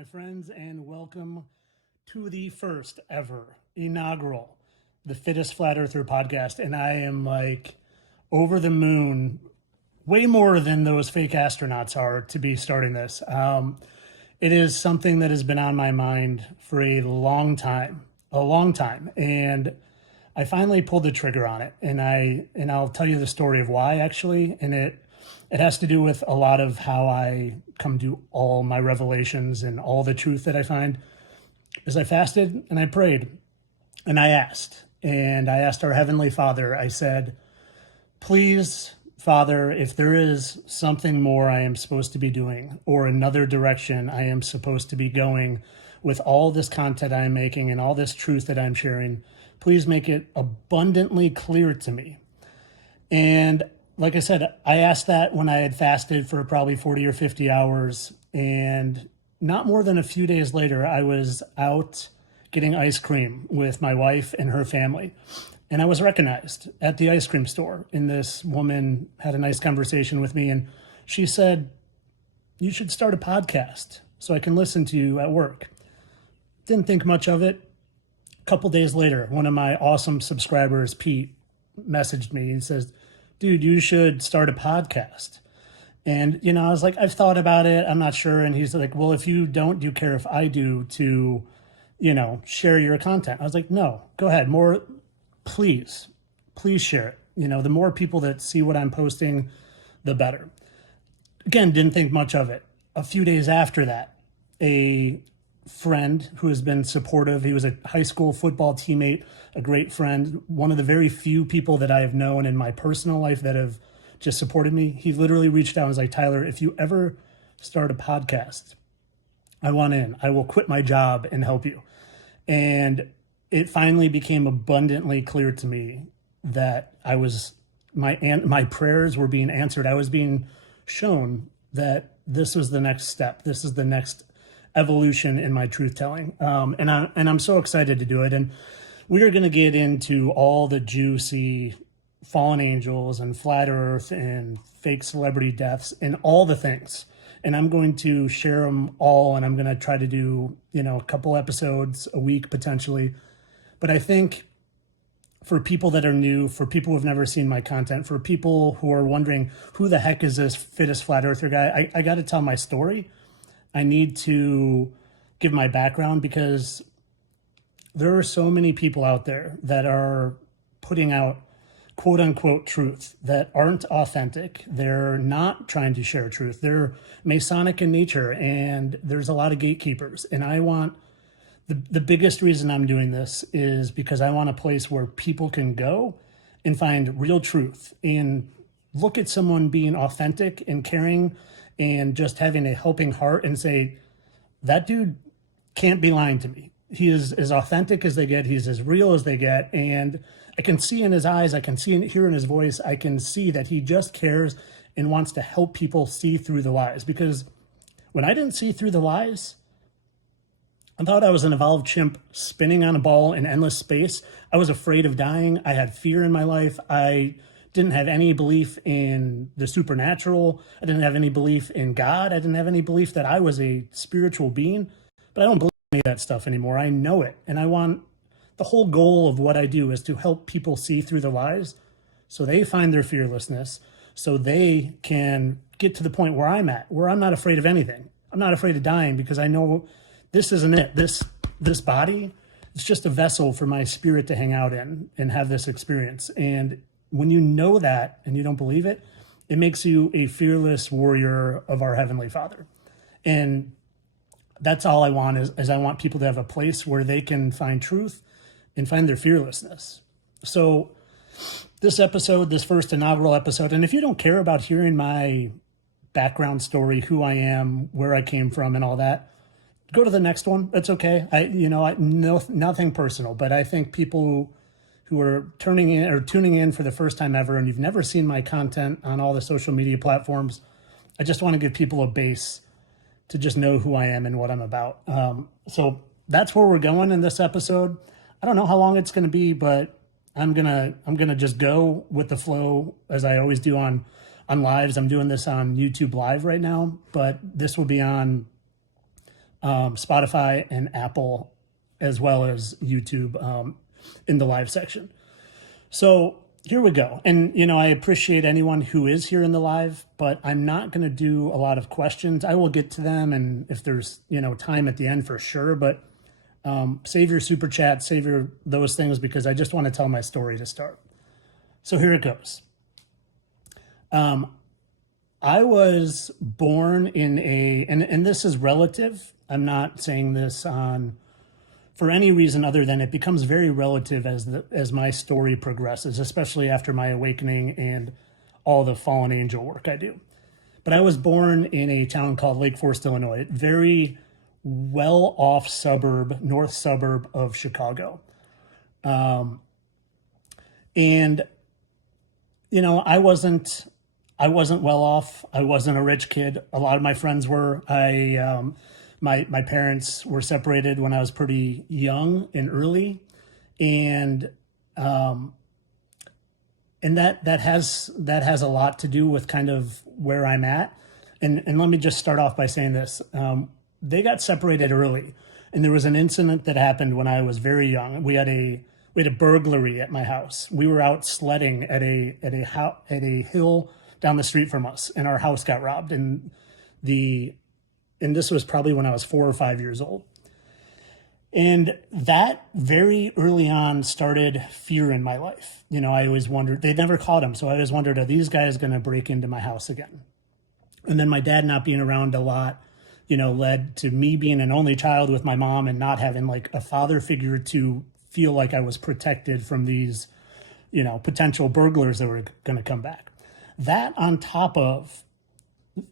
My friends, and welcome to the first ever inaugural the Fittest Flat Earther podcast. And I am like over the moon, way more than those fake astronauts are to be starting this. It is something that has been on my mind for a long time, and I finally pulled the trigger on it. And I'll tell you the story of why, actually, and it has to do with a lot of how I come to all my revelations and all the truth that I find. As I fasted and I prayed and I asked our Heavenly Father, I said, please, Father, if there is something more I am supposed to be doing or another direction I am supposed to be going with all this content I am making and all this truth that I'm sharing, please make it abundantly clear to me. And like I said, I asked that when I had fasted for probably 40 or 50 hours, and not more than a few days later, I was out getting ice cream with my wife and her family. And I was recognized at the ice cream store. And this woman had a nice conversation with me, and she said, you should start a podcast so I can listen to you at work. Didn't think much of it. A couple days later, one of my awesome subscribers, Pete, messaged me and says, dude, you should start a podcast. And, I was like, I've thought about it. I'm not sure. And he's like, well, if you don't, do you care if I do to, share your content? I was like, no, go ahead. Please share it. The more people that see what I'm posting, the better. Again, didn't think much of it. A few days after that, a friend who has been supportive, he was a high school football teammate, a great friend, one of the very few people that I have known in my personal life that have just supported me. He literally reached out and was like, Tyler, if you ever start a podcast, I want in. I will quit my job and help you. And it finally became abundantly clear to me that my prayers were being answered. I was being shown that this was the next step. This is the next evolution in my truth telling. And I'm so excited to do it. And we are going to get into all the juicy fallen angels and flat earth and fake celebrity deaths and all the things. And I'm going to share them all. And I'm going to try to do, a couple episodes a week potentially. But I think for people that are new, for people who have never seen my content, for people who are wondering who the heck is this Fittest Flat Earther guy, I got to tell my story. I need to give my background because there are so many people out there that are putting out quote unquote truth that aren't authentic. They're not trying to share truth. They're Masonic in nature, and there's a lot of gatekeepers. And I want the biggest reason I'm doing this is because I want a place where people can go and find real truth and look at someone being authentic and caring and just having a helping heart and say, that dude can't be lying to me. He is as authentic as they get. He's as real as they get. And I can see in his eyes, I can see and hear in his voice, I can see that he just cares and wants to help people see through the lies. Because when I didn't see through the lies, I thought I was an evolved chimp spinning on a ball in endless space. I was afraid of dying. I had fear in my life. I didn't have any belief in the supernatural. I didn't have any belief in God. I didn't have any belief that I was a spiritual being, but I don't believe any of that stuff anymore. I know it. And the whole goal of what I do is to help people see through the lies so they find their fearlessness, so they can get to the point where I'm at, where I'm not afraid of anything. I'm not afraid of dying because I know this isn't it. This body, it's just a vessel for my spirit to hang out in and have this experience. And when you know that and you don't believe it, it makes you a fearless warrior of our Heavenly Father. And that's all I want is I want people to have a place where they can find truth and find their fearlessness. So this first inaugural episode, and if you don't care about hearing my background story, who I am, where I came from and all that, go to the next one. That's okay. Nothing personal, but I think people who are tuning in for the first time ever, and you've never seen my content on all the social media platforms, I just want to give people a base to just know who I am and what I'm about. So that's where we're going in this episode. I don't know how long it's going to be, but I'm gonna just go with the flow as I always do on lives. I'm doing this on YouTube Live right now, but this will be on Spotify and Apple, as well as YouTube in the live section. So here we go. And, I appreciate anyone who is here in the live, but I'm not going to do a lot of questions. I will get to them. And if there's, time at the end for sure, but save your super chat, those things, because I just want to tell my story to start. So here it goes. I was born in and this is relative. I'm not saying this for any reason other than it becomes very relative as my story progresses, especially after my awakening and all the fallen angel work I do. But I was born in a town called Lake Forest, Illinois, very well-off north suburb of Chicago. And, I wasn't well off. I wasn't a rich kid. A lot of my friends were. My parents were separated when I was pretty young and early, and that has a lot to do with kind of where I'm at. And let me just start off by saying this: they got separated early, and there was an incident that happened when I was very young. We had a burglary at my house. We were out sledding at a hill down the street from us, and our house got robbed. And this was probably when I was 4 or 5 years old. And that very early on started fear in my life. I always wondered, they never caught him. So I always wondered, are these guys going to break into my house again? And then my dad not being around a lot, led to me being an only child with my mom and not having like a father figure to feel like I was protected from these, potential burglars that were going to come back. That on top of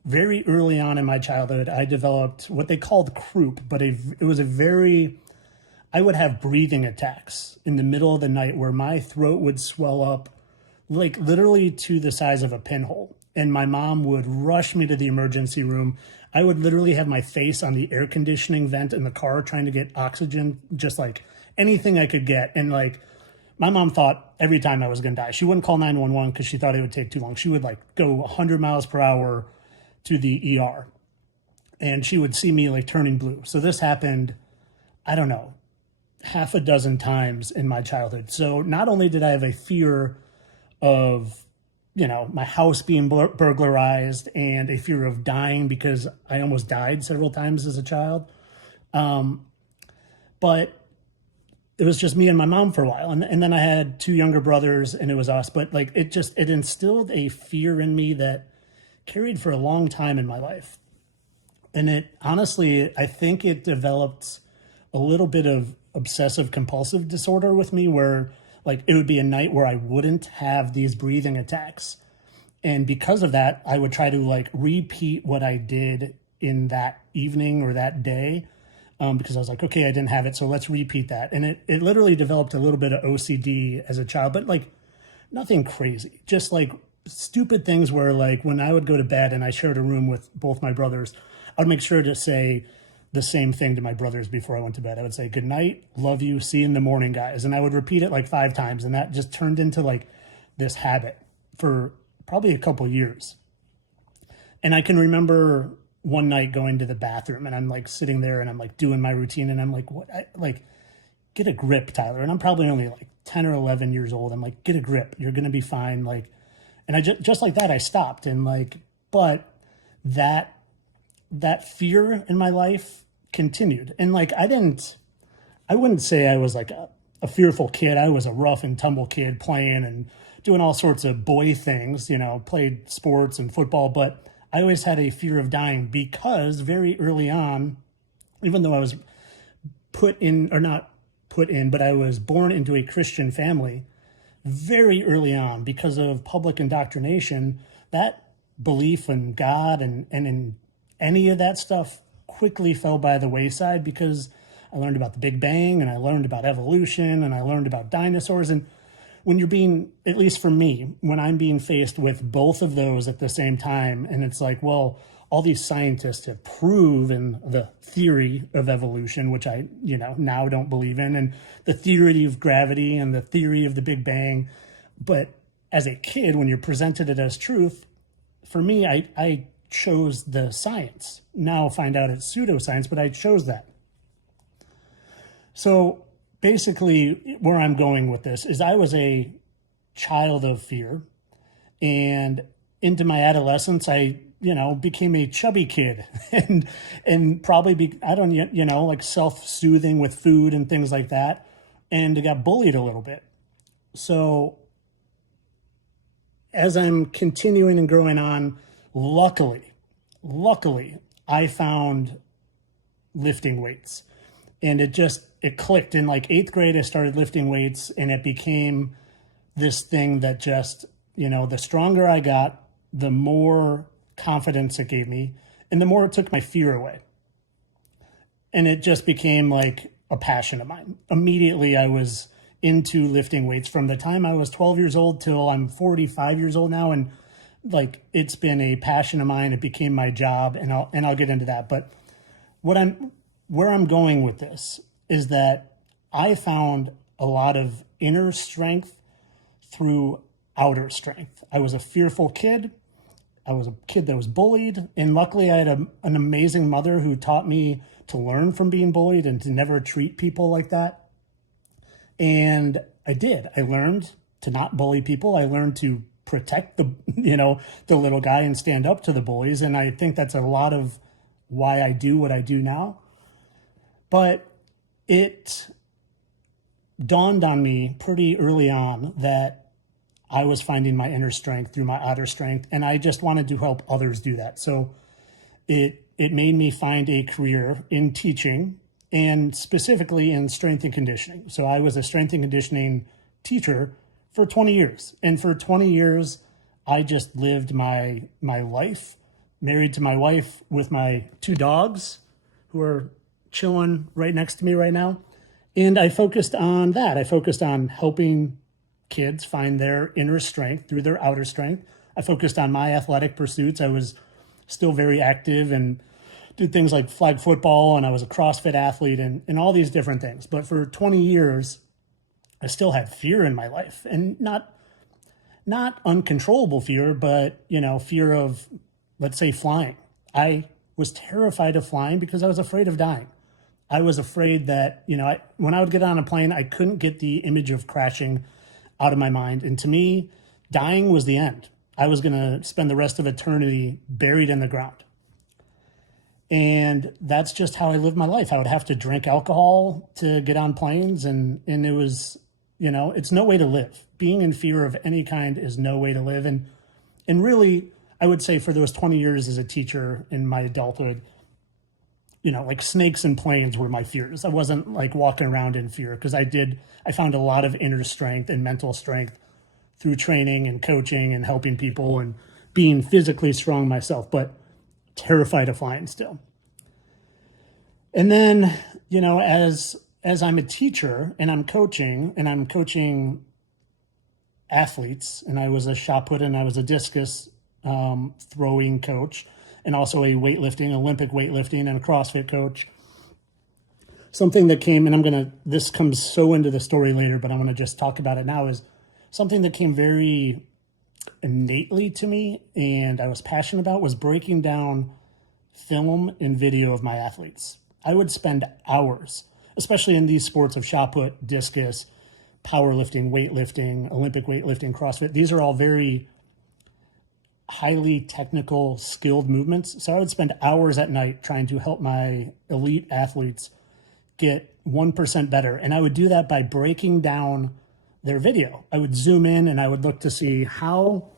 very early on in my childhood, I developed what they called croup, but it was I would have breathing attacks in the middle of the night where my throat would swell up like literally to the size of a pinhole. And my mom would rush me to the emergency room. I would literally have my face on the air conditioning vent in the car trying to get oxygen, just like anything I could get. And like, my mom thought every time I was going to die. She wouldn't call 911 because she thought it would take too long. She would like go 100 miles per hour to the ER, and she would see me like turning blue. So this happened, I don't know, half a dozen times in my childhood. So not only did I have a fear of, my house being burglarized and a fear of dying because I almost died several times as a child, but it was just me and my mom for a while. And then I had 2 younger brothers, and it was us. But like it instilled a fear in me that carried for a long time in my life. And it honestly, I think it developed a little bit of obsessive compulsive disorder with me, where like it would be a night where I wouldn't have these breathing attacks. And because of that, I would try to like repeat what I did in that evening or that day, because I was like, okay, I didn't have it, so let's repeat that. And it literally developed a little bit of OCD as a child, but like nothing crazy, just like stupid things where like when I would go to bed and I shared a room with both my brothers, I would make sure to say the same thing to my brothers before I went to bed. I would say, good night, love you, see you in the morning, guys. And I would repeat it like 5 times. And that just turned into like this habit for probably a couple years. And I can remember one night going to the bathroom, and I'm like sitting there and I'm like doing my routine, and I'm like, what? Get a grip, Tyler. And I'm probably only like 10 or 11 years old. I'm like, get a grip. You're going to be fine. Like, and I just like that, I stopped. And like, but that fear in my life continued. And like, I wouldn't say I was like a fearful kid. I was a rough and tumble kid playing and doing all sorts of boy things, played sports and football, but I always had a fear of dying because very early on, even though I was but I was born into a Christian family very early on, because of public indoctrination, that belief in God and in any of that stuff quickly fell by the wayside, because I learned about the Big Bang, and I learned about evolution, and I learned about dinosaurs. And when you're being, at least for me, when I'm being faced with both of those at the same time, and it's like, well, all these scientists have proven the theory of evolution, which I, now don't believe in, and the theory of gravity and the theory of the Big Bang. But as a kid, when you're presented it as truth, for me, I chose the science. Now find out it's pseudoscience, but I chose that. So basically, where I'm going with this is I was a child of fear, and into my adolescence, I became a chubby kid, and probably like self-soothing with food and things like that, and I got bullied a little bit. So as I'm continuing and growing on, luckily, I found lifting weights, and it clicked in like 8th grade. I started lifting weights, and it became this thing that just, the stronger I got, the more confidence it gave me, and the more it took my fear away. And it just became like a passion of mine. Immediately, I was into lifting weights from the time I was 12 years old till I'm 45 years old now. And like, it's been a passion of mine. It became my job, and I'll get into that. But where I'm going with this is that I found a lot of inner strength through outer strength. I was a fearful kid. I was a kid that was bullied. And luckily I had an amazing mother who taught me to learn from being bullied and to never treat people like that. And I did. I learned to not bully people. I learned to protect the little guy and stand up to the bullies. And I think that's a lot of why I do what I do now. But it dawned on me pretty early on that I was finding my inner strength through my outer strength, and I just wanted to help others do that. So it made me find a career in teaching, and specifically in strength and conditioning. So I was a strength and conditioning teacher for 20 years. And for 20 years, I just lived my life, married to my wife with my 2 dogs who are chilling right next to me right now. And I focused on that. I focused on helping kids find their inner strength through their outer strength. I focused on my athletic pursuits. I was still very active and did things like flag football, and I was a CrossFit athlete and all these different things. But for 20 years, I still had fear in my life, and not uncontrollable fear, but, fear of, let's say, flying. I was terrified of flying because I was afraid of dying. I was afraid that, when I would get on a plane, I couldn't get the image of crashing out of my mind. And to me, dying was the end. I was going to spend the rest of eternity buried in the ground. And that's just how I lived my life. I would have to drink alcohol to get on planes. And it was, it's no way to live. Being in fear of any kind is no way to live. And really, I would say for those 20 years as a teacher in my adulthood, like snakes and planes were my fears. I wasn't like walking around in fear because I found a lot of inner strength and mental strength through training and coaching and helping people and being physically strong myself, but terrified of flying still. And then, as I'm a teacher and I'm coaching athletes, and I was a shot put and I was a discus throwing coach, and also a Olympic weightlifting and a CrossFit coach. Something that came, and this comes so into the story later, but I'm going to just talk about it now, is something that came very innately to me and I was passionate about was breaking down film and video of my athletes. I would spend hours, especially in these sports of shot put, discus, powerlifting, weightlifting, Olympic weightlifting, CrossFit. These are all very highly technical, skilled movements. So I would spend hours at night trying to help my elite athletes get 1% better. And I would do that by breaking down their video. I would zoom in and I would look to see how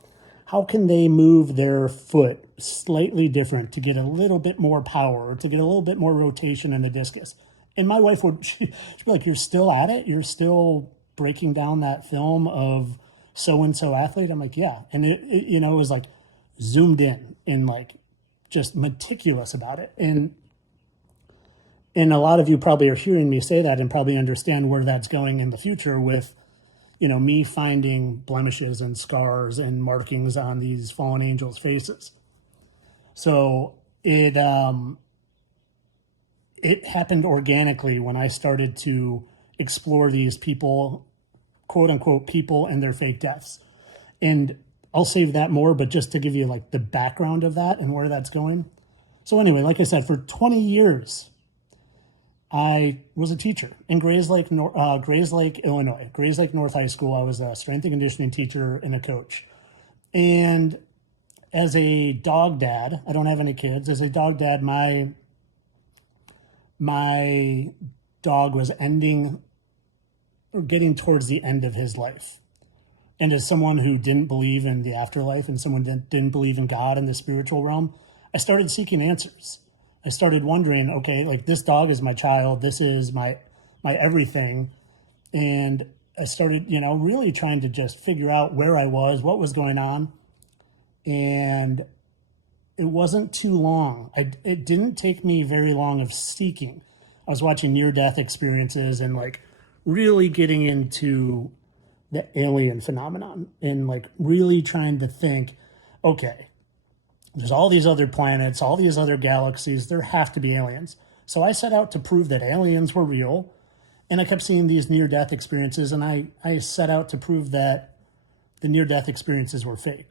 can they move their foot slightly different to get a little bit more power, or to get a little bit more rotation in the discus. And my wife she'd be like, "You're still at it? You're still breaking down that film of so-and-so athlete?" I'm like, "Yeah." And it was like zoomed in and like just meticulous about it. And a lot of you probably are hearing me say that and probably understand where that's going in the future with, me finding blemishes and scars and markings on these fallen angels' faces. So it happened organically when I started to explore these people, quote unquote, people and their fake deaths. And I'll save that more, but just to give you like the background of that and where that's going. So anyway, like I said, for 20 years, I was a teacher in Grays Lake, Illinois. Grays Lake North High School. I was a strength and conditioning teacher and a coach. And as a dog dad, I don't have any kids. As a dog dad, my dog was ending or getting towards the end of his life. And as someone who didn't believe in the afterlife and someone that didn't believe in God and the spiritual realm, I started seeking answers. I started wondering, okay, like this dog is my child. This is my everything. And I started, really trying to just figure out where I was, what was going on. And it wasn't too long. It didn't take me very long of seeking. I was watching near-death experiences and like really getting into the alien phenomenon and like really trying to think, okay, there's all these other planets, all these other galaxies, there have to be aliens. So I set out to prove that aliens were real, and I kept seeing these near-death experiences, and I set out to prove that the near-death experiences were fake.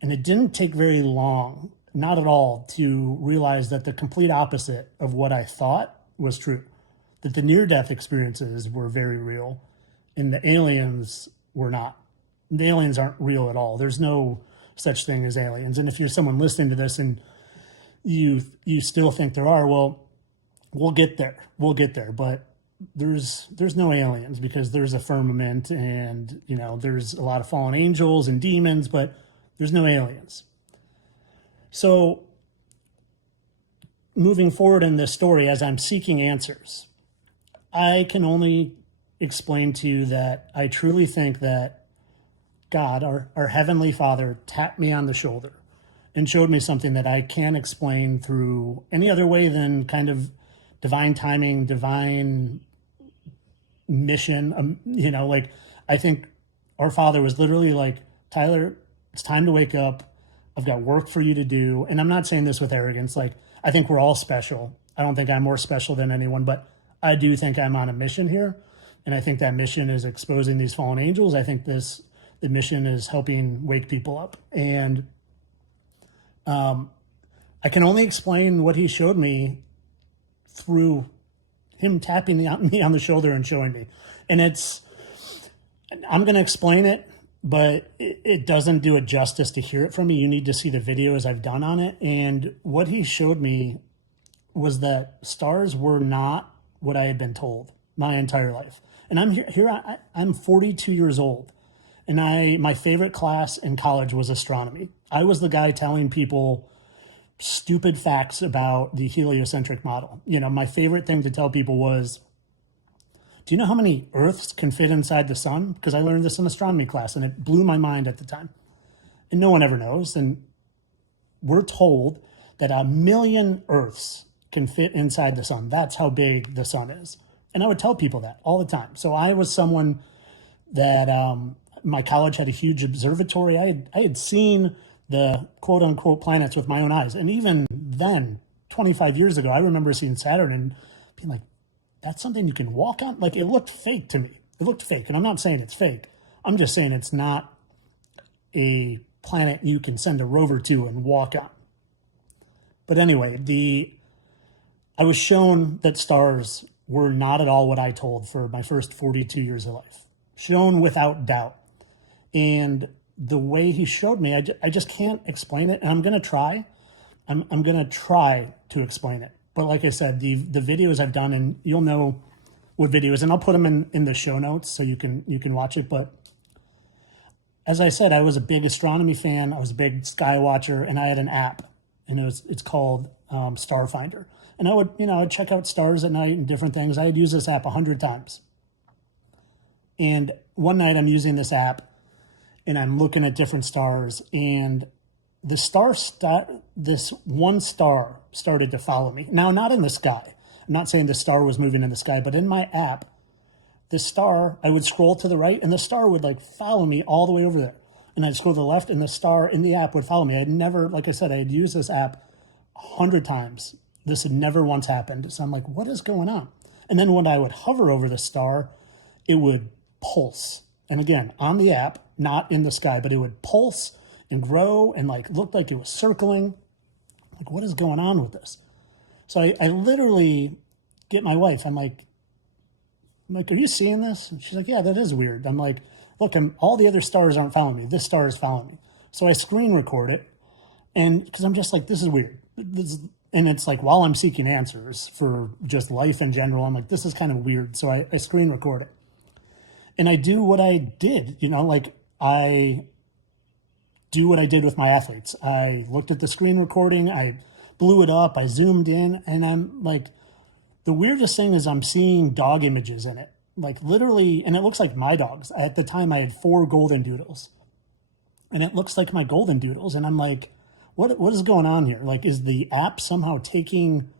And it didn't take very long, not at all, to realize that the complete opposite of what I thought was true, that the near-death experiences were very real, and the aliens were not. The aliens aren't real at all. There's no such thing as aliens. And if you're someone listening to this and you still think there are, well, we'll get there. But there's no aliens, because there's a firmament and, there's a lot of fallen angels and demons, but there's no aliens. So moving forward in this story, as I'm seeking answers, I can only explain to you that I truly think that God, our Heavenly Father, tapped me on the shoulder and showed me something that I can't explain through any other way than kind of divine timing, divine mission. I think our Father was literally like, Tyler, it's time to wake up. I've got work for you to do. And I'm not saying this with arrogance. Like, I think we're all special. I don't think I'm more special than anyone, but I do think I'm on a mission here. And I think that mission is exposing these fallen angels. I think the mission is helping wake people up. And I can only explain what he showed me through him tapping me on the shoulder and showing me. And I'm going to explain it, but it doesn't do it justice to hear it from me. You need to see the videos I've done on it. And what he showed me was that stars were not what I had been told my entire life. And I'm 42 years old. And my favorite class in college was astronomy. I was the guy telling people stupid facts about the heliocentric model. My favorite thing to tell people was, do you know how many Earths can fit inside the sun? Because I learned this in astronomy class, and it blew my mind at the time. And no one ever knows. And we're told that 1 million Earths can fit inside the sun. That's how big the sun is. And I would tell people that all the time. So I was someone that my college had a huge observatory. I had seen the quote unquote planets with my own eyes. And even then, 25 years ago, I remember seeing Saturn and being like, that's something you can walk on? Like, it looked fake to me. It looked fake. And I'm not saying it's fake. I'm just saying it's not a planet you can send a rover to and walk on. But anyway, I was shown that stars were not at all what I told for my first 42 years of life. Shown without doubt. And the way he showed me, I just can't explain it. And I'm going to try. I'm going to try to explain it. But like I said, the videos I've done, and you'll know what videos, and I'll put them in the show notes so you can watch it. But as I said, I was a big astronomy fan. I was a big sky watcher, and I had an app, and it's called Starfinder. And I would check out stars at night and different things. I had used this app 100 times. And one night I'm using this app, and I'm looking at different stars, and this one star started to follow me. Now, not in the sky. I'm not saying the star was moving in the sky, but in my app, this star, I would scroll to the right, and the star would like follow me all the way over there. And I'd scroll to the left, and the star in the app would follow me. I'd never, like I said, I had used this app 100 times. This had never once happened. So I'm like, what is going on? And then when I would hover over the star, it would pulse. And again, on the app, not in the sky, but it would pulse and grow and like looked like it was circling. Like, what is going on with this? So I literally get my wife. I'm like, are you seeing this? And she's like, yeah, that is weird. I'm like, look, all the other stars aren't following me. This star is following me. So I screen record it. And because I'm just like, this is weird. And it's like, while I'm seeking answers for just life in general, I'm like, this is kind of weird. So I screen record it. And I do what I did, like I do what I did with my athletes. I looked at the screen recording, I blew it up, I zoomed in, and I'm like, the weirdest thing is I'm seeing dog images in it. Like literally, and it looks like my dogs. At the time I had 4 golden doodles. And it looks like my golden doodles. And I'm like, what is going on here? Like, is the app somehow taking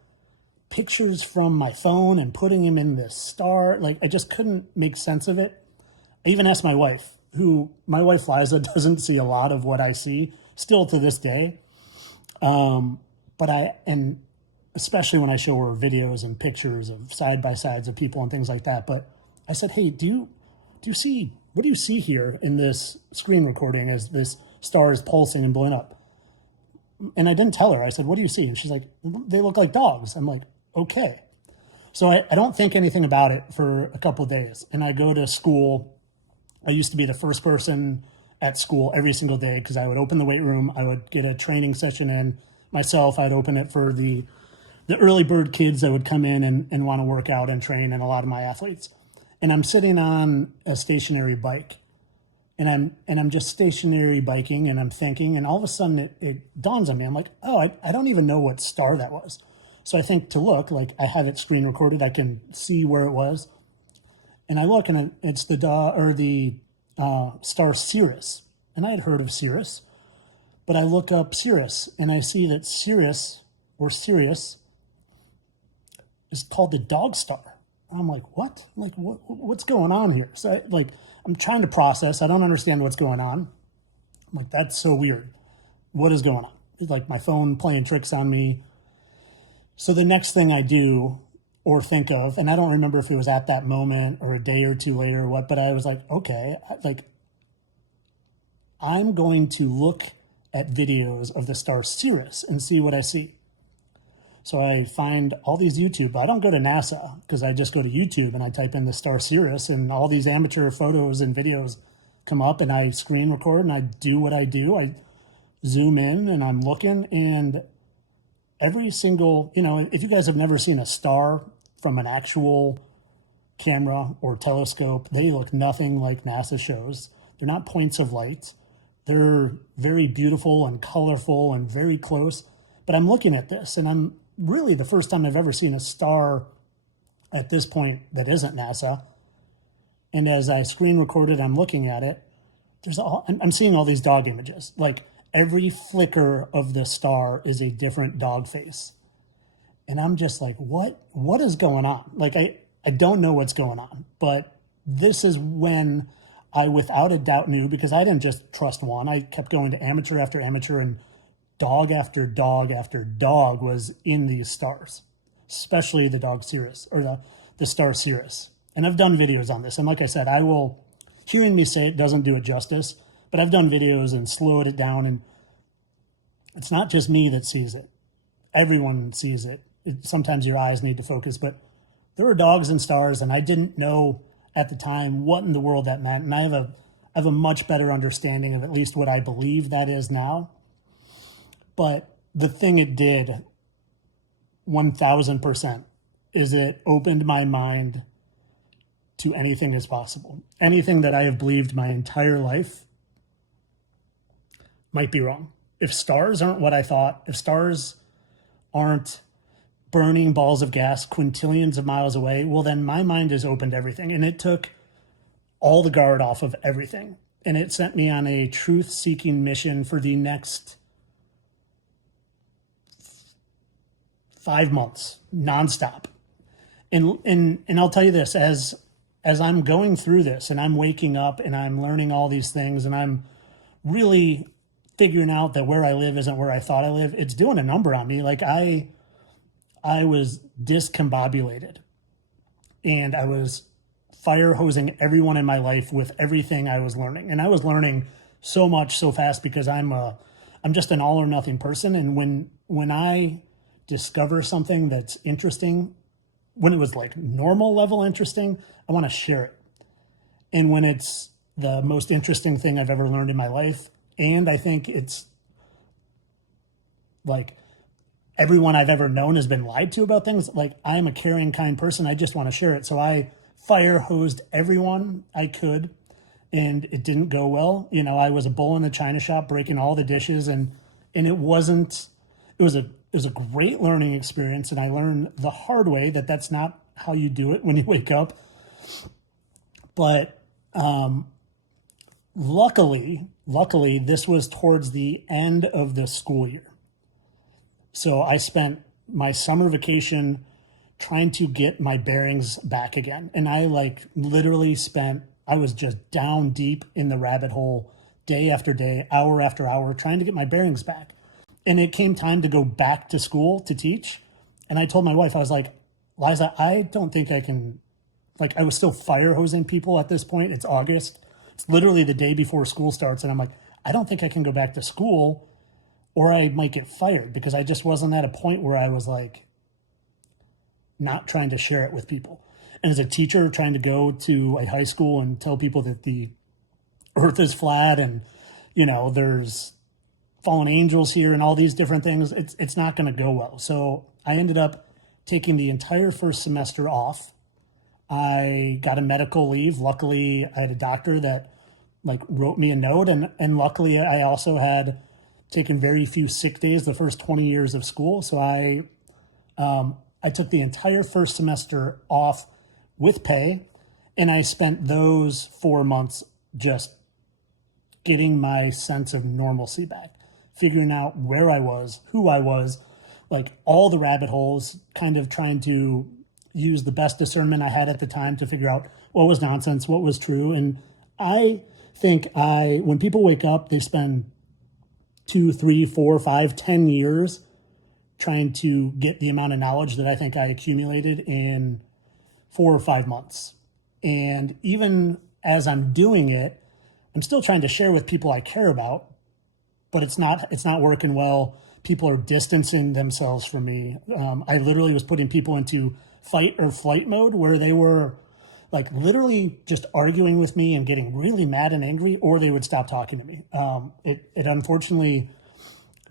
pictures from my phone and putting them in this star? Like, I just couldn't make sense of it. I even asked my wife, my wife Liza doesn't see a lot of what I see still to this day. And especially when I show her videos and pictures of side by sides of people and things like that. But I said, hey, what do you see here in this screen recording as this star is pulsing and blowing up? And I didn't tell her. I said, what do you see? And she's like, they look like dogs. I'm like, okay. So I don't think anything about it for a couple of days. And I go to school. I used to be the first person at school every single day because I would open the weight room. I would get a training session in myself. I'd open it for the early bird kids that would come in and want to work out and train, and a lot of my athletes. And I'm sitting on a stationary bike. And I'm just stationary biking, and I'm thinking, and all of a sudden it dawns on me. I'm like, oh, I don't even know what star that was. So I think to look, like I have it screen recorded. I can see where it was. And I look, and it's the star Sirius. And I had heard of Sirius, but I look up Sirius, and I see that Sirius is called the dog star. And I'm like, what? Like, what's going on here? So I'm trying to process. I don't understand what's going on. I'm like, that's so weird. What is going on? It's like my phone playing tricks on me. So the next thing I do or think of, and I don't remember if it was at that moment or a day or two later or what, but I was like, okay, I'm going to look at videos of the star Sirius and see what I see. So I find all these YouTube. I don't go to NASA because I just go to YouTube and I type in the star Sirius, and all these amateur photos and videos come up, and I screen record and I do what I do. I zoom in and I'm looking, and every single, if you guys have never seen a star from an actual camera or telescope, they look nothing like NASA shows. They're not points of light. They're very beautiful and colorful and very close. But I'm looking at this, and I'm really the first time I've ever seen a star at this point that isn't NASA. And as I screen recorded, I'm looking at it. I'm seeing all these dog images. Like every flicker of the star is a different dog face. And I'm just like, what is going on? Like, I don't know what's going on, but this is when I without a doubt knew, because I didn't just trust one. I kept going to amateur after amateur, and dog after dog after dog was in these stars, especially the dog Sirius, or the star Sirius. And I've done videos on this. And like I said, hearing me say it doesn't do it justice, but I've done videos and slowed it down. And it's not just me that sees it. Everyone sees it. Sometimes your eyes need to focus, but there are dogs and stars, and I didn't know at the time what in the world that meant. And I have a much better understanding of at least what I believe that is now. But the thing it did 1000% is it opened my mind to anything is possible. Anything that I have believed my entire life might be wrong. If stars aren't what I thought, if stars aren't burning balls of gas quintillions of miles away, well, then my mind is open to everything. And it took all the guard off of everything. And it sent me on a truth-seeking mission for the next 5 months, nonstop. And I'll tell you this, as I'm going through this and I'm waking up and I'm learning all these things and I'm really figuring out that where I live isn't where I thought I live, it's doing a number on me. Like I was discombobulated, and I was fire hosing everyone in my life with everything I was learning. And I was learning so much so fast because I'm just an all or nothing person. And when I discover something that's interesting, when it was like normal level interesting, I want to share it. And when it's the most interesting thing I've ever learned in my life, and I think it's like everyone I've ever known has been lied to about things, like I'm a caring, kind person. I just want to share it. So I fire hosed everyone I could, and it didn't go well. You know, I was a bull in the china shop breaking all the dishes, and it wasn't, it was a great learning experience. And I learned the hard way that that's not how you do it when you wake up. But luckily, this was towards the end of the school year. So I spent my summer vacation trying to get my bearings back again. And I I was just down deep in the rabbit hole day after day, hour after hour, trying to get my bearings back. And it came time to go back to school to teach. And I told my wife, I was like, Liza, I don't think I can, like, I was still fire hosing people at this point. It's August. It's literally the day before school starts. And I'm like, I don't think I can go back to school or I might get fired, because I just wasn't at a point where I was like not trying to share it with people. And as a teacher trying to go to a high school and tell people that the earth is flat and, you know, there's fallen angels here and all these different things, it's not going to go well. So I ended up taking the entire first semester off. I got a medical leave. Luckily, I had a doctor that like wrote me a note, and luckily I also had taken very few sick days the first 20 years of school. So I took the entire first semester off with pay, and I spent those 4 months just getting my sense of normalcy back, figuring out where I was, who I was, like all the rabbit holes, kind of trying to use the best discernment I had at the time to figure out what was nonsense, what was true. And I think when people wake up, they spend 2, 3, 4, 5, 10 years trying to get the amount of knowledge that I think I accumulated in 4 or 5 months. And even as I'm doing it, I'm still trying to share with people I care about, but it's not working well. People are distancing themselves from me. I literally was putting people into fight or flight mode where they were like literally just arguing with me and getting really mad and angry, or they would stop talking to me. It unfortunately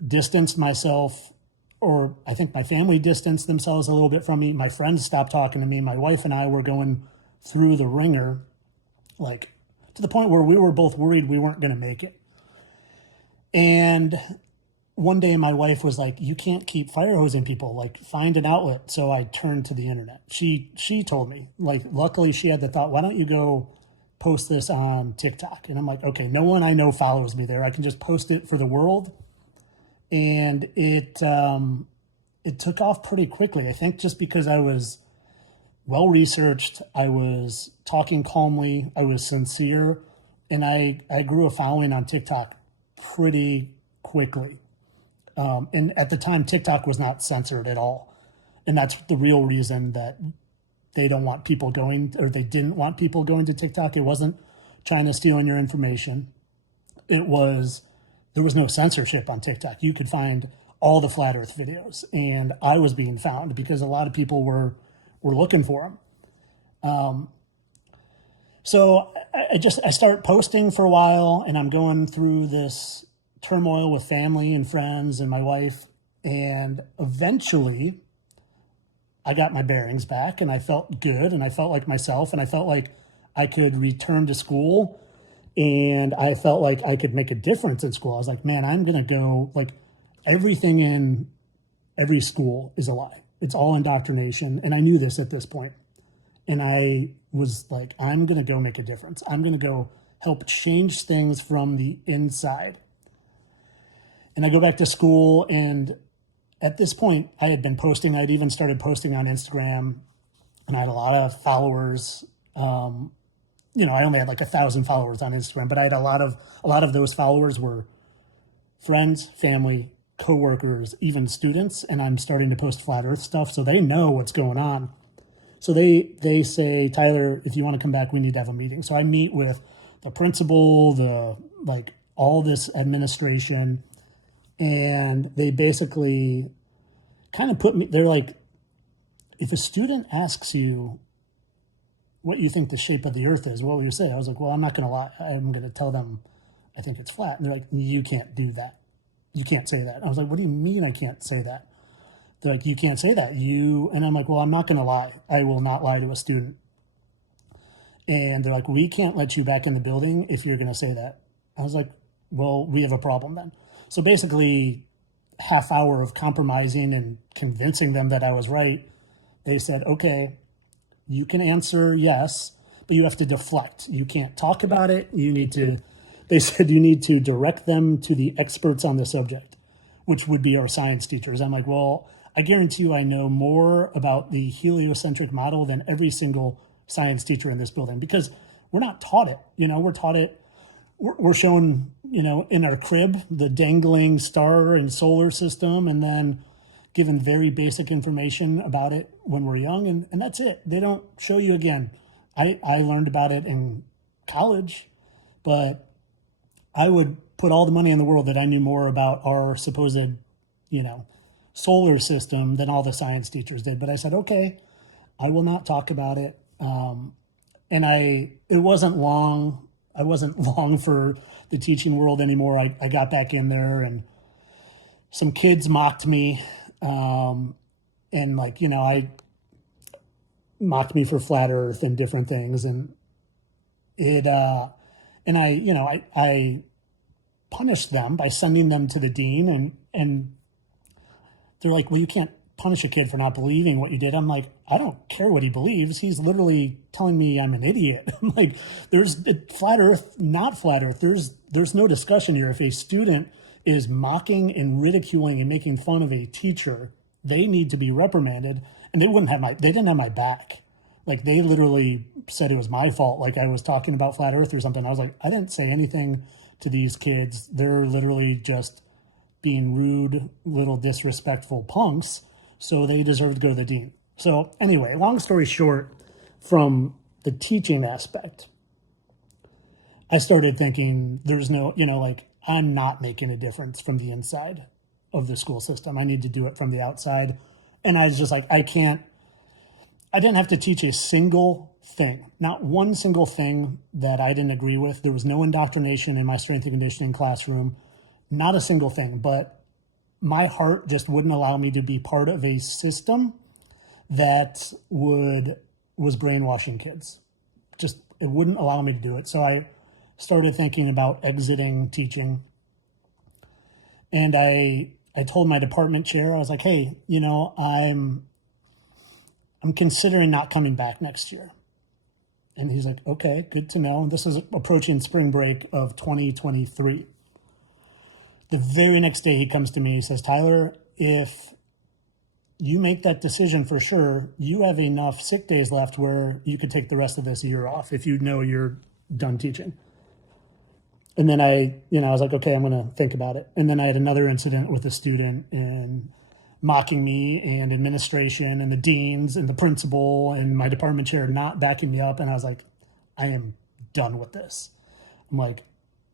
distanced myself, or I think my family distanced themselves a little bit from me. My friends stopped talking to me. My wife and I were going through the ringer, like to the point where we were both worried we weren't going to make it. And one day my wife was like, you can't keep fire hosing people, like find an outlet. So I turned to the internet. She told me, like, luckily she had the thought, why don't you go post this on TikTok? And I'm like, okay, no one I know follows me there. I can just post it for the world. And it took off pretty quickly. I think just because I was well-researched, I was talking calmly, I was sincere, and I grew a following on TikTok pretty quickly. And at the time, TikTok was not censored at all. And that's the real reason that they don't want people going, or they didn't want people going to TikTok. It wasn't China stealing your information. There was no censorship on TikTok. You could find all the flat earth videos, and I was being found because a lot of people were looking for them. So I start posting for a while, and I'm going through this turmoil with family and friends and my wife. And eventually I got my bearings back, and I felt good, and I felt like myself, and I felt like I could return to school, and I felt like I could make a difference in school. I was like, man, I'm going to go, like, everything in every school is a lie. It's all indoctrination. And I knew this at this point. And I was like, I'm going to go make a difference. I'm going to go help change things from the inside. And I go back to school, and at this point I had been posting. I'd even started posting on Instagram, and I had a lot of followers. I only had like 1,000 followers on Instagram, but I had a lot of those followers were friends, family, coworkers, even students. And I'm starting to post flat earth stuff, so they know what's going on. So they say, Tyler, if you want to come back, we need to have a meeting. So I meet with the principal, all this administration, and they basically kind of put me, they're like, if a student asks you what you think the shape of the earth is, what will you say? I was like, well, I'm not going to lie. I'm going to tell them I think it's flat. And they're like, you can't do that. You can't say that. I was like, what do you mean I can't say that? They're like, you can't say that. And I'm like, well, I'm not going to lie. I will not lie to a student. And they're like, we can't let you back in the building if you're going to say that. I was like, well, we have a problem then. So basically, half hour of compromising and convincing them that I was right. They said, okay, you can answer yes, but you have to deflect. You can't talk about it. They said you need to direct them to the experts on the subject, which would be our science teachers. I'm like, well, I guarantee you I know more about the heliocentric model than every single science teacher in this building, because we're not taught it. We're taught it. We're shown, in our crib, the dangling star and solar system, and then given very basic information about it when we're young, and that's it. They don't show you again. I learned about it in college, but I would put all the money in the world that I knew more about our supposed, solar system than all the science teachers did. But I said, okay, I will not talk about it. It wasn't long. I wasn't long for the teaching world anymore. I got back in there, and some kids mocked me. I mocked me for flat earth and different things. And I punished them by sending them to the dean, and they're like, well, you can't punish a kid for not believing what you did. I'm like, I don't care what he believes. He's literally telling me I'm an idiot. I'm like, there's flat earth, not flat earth. There's no discussion here. If a student is mocking and ridiculing and making fun of a teacher, they need to be reprimanded. And they didn't have my back. Like, they literally said it was my fault. Like, I was talking about flat earth or something. I was like, I didn't say anything to these kids. They're literally just being rude, little disrespectful punks. So they deserve to go to the dean. So anyway, long story short, from the teaching aspect, I started thinking there's no, I'm not making a difference from the inside of the school system. I need to do it from the outside. And I was just like, I didn't have to teach a single thing, not one single thing that I didn't agree with. There was no indoctrination in my strength and conditioning classroom, not a single thing, but my heart just wouldn't allow me to be part of a system that was brainwashing kids. Just, it wouldn't allow me to do it. So I started thinking about exiting teaching. And I told my department chair, I was like, hey, I'm considering not coming back next year. And he's like, okay, good to know. This is approaching spring break of 2023. The very next day he comes to me, he says, Tyler, if you make that decision for sure, you have enough sick days left where you could take the rest of this year off if you know you're done teaching. And then I was like, okay, I'm going to think about it. And then I had another incident with a student and mocking me, and administration and the deans and the principal and my department chair not backing me up. And I was like, I am done with this. I'm like,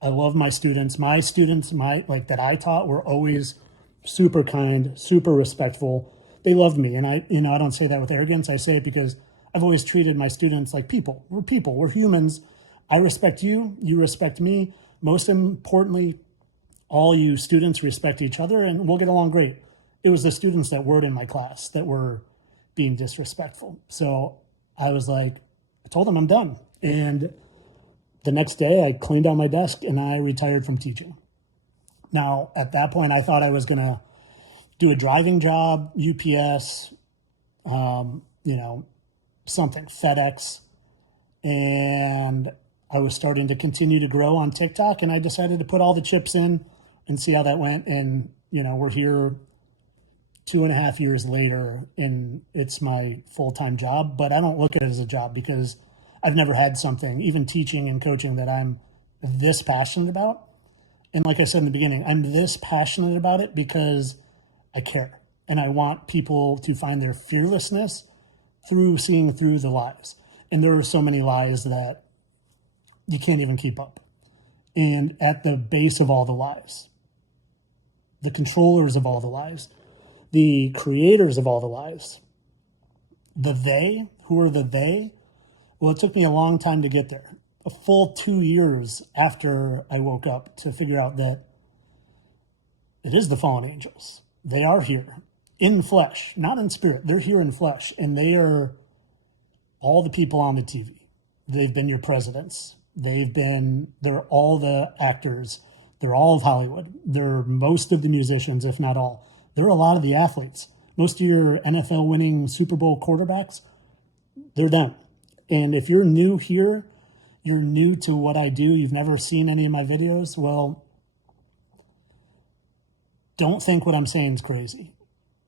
I love my students. My students, that I taught, were always super kind, super respectful. They loved me. And I don't say that with arrogance. I say it because I've always treated my students like people. We're people. We're humans. I respect you. You respect me. Most importantly, all you students respect each other, and we'll get along great. It was the students that weren't in my class that were being disrespectful. So I was like, I told them I'm done. And the next day I cleaned out my desk and I retired from teaching. Now, at that point, I thought I was going to do a driving job, UPS, something, FedEx. And I was starting to continue to grow on TikTok, and I decided to put all the chips in and see how that went. And, we're here 2.5 years later, and it's my full-time job, but I don't look at it as a job because I've never had something, even teaching and coaching, that I'm this passionate about. And like I said in the beginning, I'm this passionate about it because I care. And I want people to find their fearlessness through seeing through the lies. And there are so many lies that you can't even keep up. And at the base of all the lies, the controllers of all the lies, the creators of all the lies, the they, who are the they? Well, it took me a long time to get there. A full 2 years after I woke up to figure out that it is the fallen angels. They are here in flesh, not in spirit. They're here in flesh, and they are all the people on the TV. They've been your presidents. They're all the actors. They're all of Hollywood. They're most of the musicians, if not all. They're a lot of the athletes. Most of your NFL winning Super Bowl quarterbacks, they're them. And if you're new here, you're new to what I do, you've never seen any of my videos, well, don't think what I'm saying is crazy,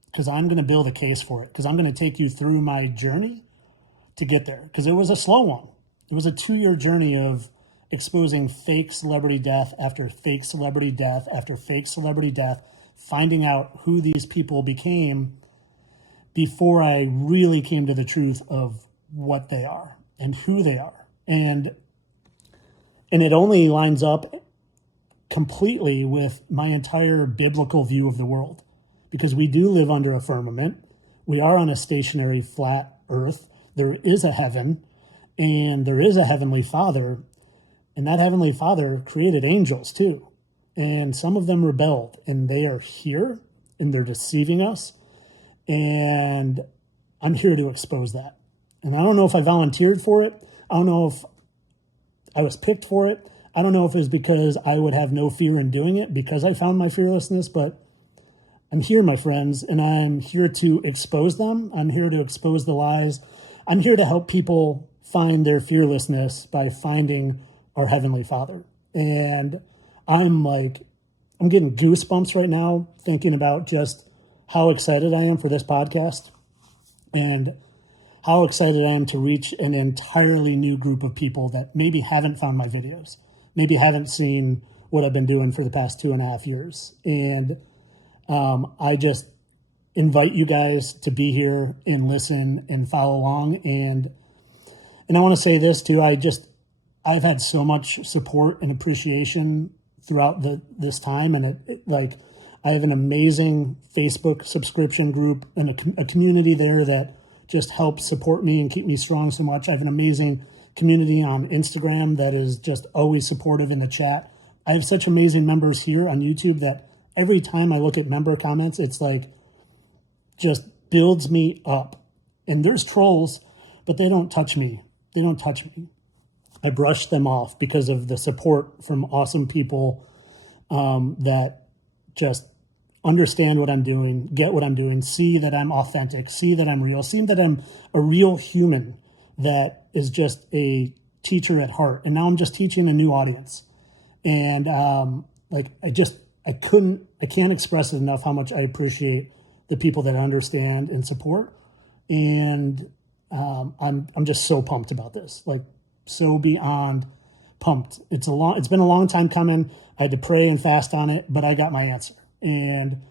because I'm going to build a case for it, because I'm going to take you through my journey to get there, because it was a slow one. It was a 2-year journey of exposing fake celebrity death after fake celebrity death after fake celebrity death, finding out who these people became before I really came to the truth of what they are and who they are. And it only lines up completely with my entire biblical view of the world, because we do live under a firmament. We are on a stationary flat earth. There is a heaven, and there is a heavenly Father, and that heavenly Father created angels too. And some of them rebelled, and they are here, and they're deceiving us. And I'm here to expose that. And I don't know if I volunteered for it. I don't know if I was picked for it. I don't know if it was because I would have no fear in doing it because I found my fearlessness, but I'm here, my friends, and I'm here to expose them. I'm here to expose the lies. I'm here to help people find their fearlessness by finding our Heavenly Father. And I'm getting goosebumps right now thinking about just how excited I am for this podcast and how excited I am to reach an entirely new group of people that maybe haven't found my videos, maybe haven't seen what I've been doing for the past 2.5 years. And I just invite you guys to be here and listen and follow along. And I want to say this too. I've had so much support and appreciation throughout this time. And I have an amazing Facebook subscription group and a community there that just helps support me and keep me strong so much. I have an amazing community on Instagram that is just always supportive in the chat. I have such amazing members here on YouTube that every time I look at member comments, it's just builds me up. And there's trolls, but they don't touch me. They don't touch me. I brush them off because of the support from awesome people that just understand what I'm doing, get what I'm doing, see that I'm authentic, see that I'm real, see that I'm a real human that is just a teacher at heart. And now I'm just teaching a new audience. And I can't express it enough how much I appreciate the people that understand and support. And I'm just so pumped about this, so beyond pumped. It's been a long time coming. I had to pray and fast on it, but I got my answer. And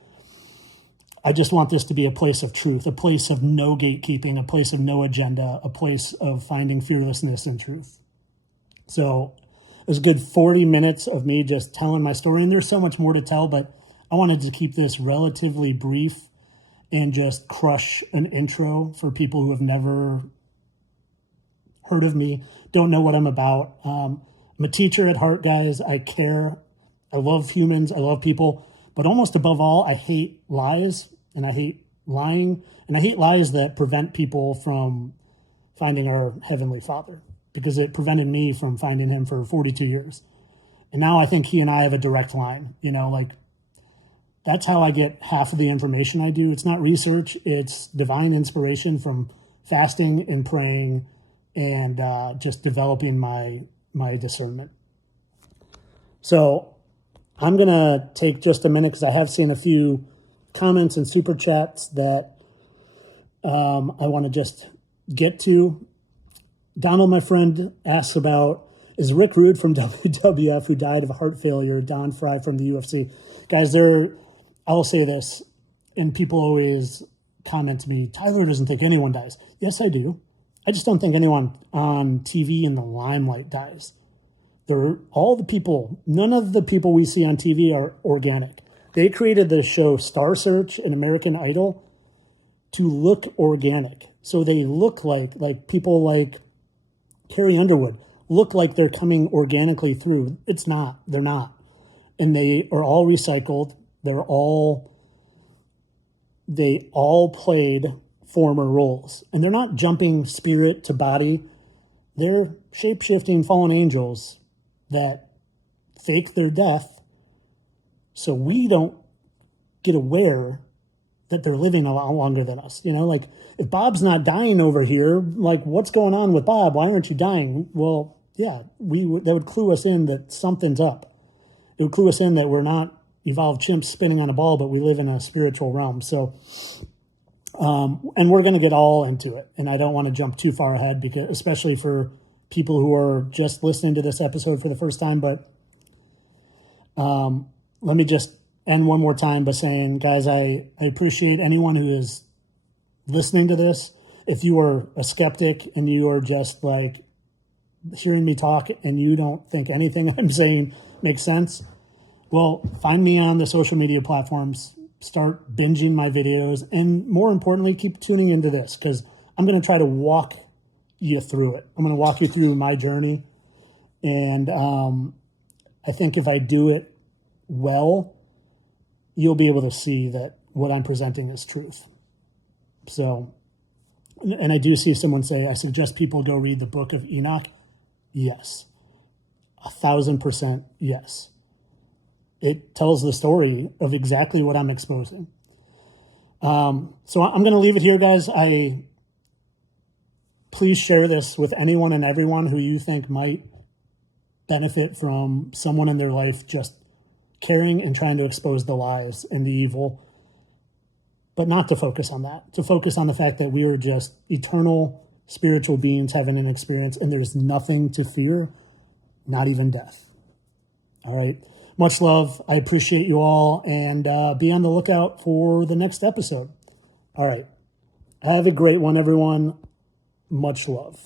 I just want this to be a place of truth, a place of no gatekeeping, a place of no agenda, a place of finding fearlessness and truth. So it was a good 40 minutes of me just telling my story. And there's so much more to tell, but I wanted to keep this relatively brief and just crush an intro for people who have never heard of me, don't know what I'm about. I'm a teacher at heart, guys. I care. I love humans. I love people. But almost above all, I hate lies, and I hate lying, and I hate lies that prevent people from finding our Heavenly Father, because it prevented me from finding him for 42 years. And now I think he and I have a direct line. That's how I get half of the information I do. It's not research. It's divine inspiration from fasting and praying and just developing my discernment. So I'm going to take just a minute because I have seen a few comments and super chats that I want to just get to. Donald, my friend, asks about, is Rick Rude from WWF, who died of heart failure, Don Fry from the UFC? Guys, I will say this, and people always comment to me, Tyler doesn't think anyone dies. Yes, I do. I just don't think anyone on TV in the limelight dies. All the people, none of the people we see on TV are organic. They created the show Star Search and American Idol to look organic. So they look like people like Carrie Underwood look like they're coming organically through. It's not. They're not. And they are all recycled. They all played former roles. And they're not jumping spirit to body. They're shape-shifting fallen angels that fake their death so we don't get aware that they're living a lot longer than us. You know, like if Bob's not dying over here, like what's going on with Bob? Why aren't you dying? Well, yeah, that would clue us in that something's up. It would clue us in that we're not evolved chimps spinning on a ball, but we live in a spiritual realm. So, and we're going to get all into it. And I don't want to jump too far ahead, because especially for people who are just listening to this episode for the first time. But let me just end one more time by saying, guys, I appreciate anyone who is listening to this. If you are a skeptic and you are just like hearing me talk and you don't think anything I'm saying makes sense, well, find me on the social media platforms, start binging my videos, and more importantly, keep tuning into this, because I'm going to try to walk you through it. I'm going to walk you through my journey. And I think if I do it well, you'll be able to see that what I'm presenting is truth. So, and I do see someone say, I suggest people go read the book of Enoch. Yes. 1,000% yes. It tells the story of exactly what I'm exposing. So I'm going to leave it here, guys. Please share this with anyone and everyone who you think might benefit from someone in their life just caring and trying to expose the lies and the evil, but not to focus on that, to focus on the fact that we are just eternal spiritual beings having an experience, and there's nothing to fear, not even death. All right. Much love. I appreciate you all, and be on the lookout for the next episode. All right. Have a great one, everyone. Much love.